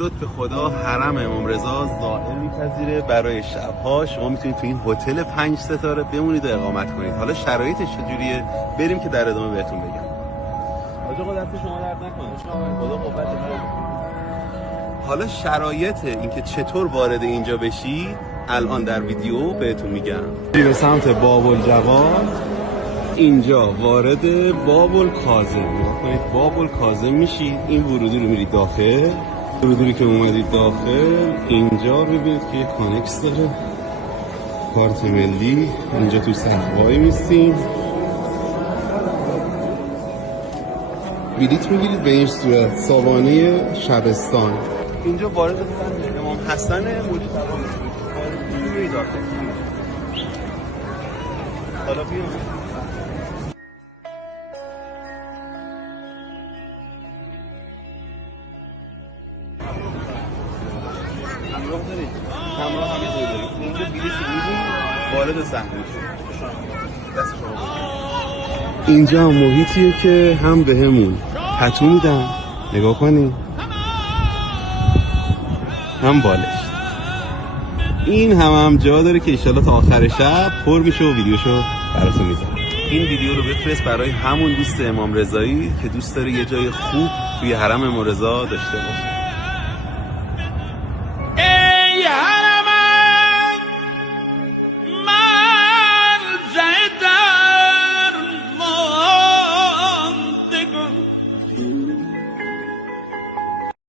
لطف خدا حرم امام رضا زائر می‌پذیره برای شب‌ها. شما میتونید تو این هتل 5 ستاره بمونید و اقامت کنید. حالا شرایطش چجوریه بریم که در ادامه بهتون بگم. حاج آقا دست شما درد نکنه. خدا قوت بده. حالا شرایط اینکه چطور وارد اینجا بشی الان در ویدیو بهتون میگم. به سمت باب الجواد، اینجا وارد باب الکاظم، نگاه کنید باب الکاظم میشید. این ورودی رو میرید داخل. ورودی که اومدید داخل اینجا رو ببینید که کانکس داره، کارت ملی. اینجا تو صف‌های میستیم، بلیط میگیرید به این صورت. ساوانه شبستان اینجا وارد امام حسن موجود میشید. حالا بیایم همراه دارید، همراه همه دارید. اینجا بلیط میگیرید وارد صحنه میشید. دست شما بگیرید. اینجا هم محیطیه که هم به همون پتو میدن، نگاه کنید، هم بالش. این هم جا داره که انشالله تا آخر شب پر میشه و ویدیوشو براتون میذارم. این ویدیو رو بفرست برای همون دوست امام رضایی که دوست داره یه جای خوب توی حرم امام رضا داشته باشه.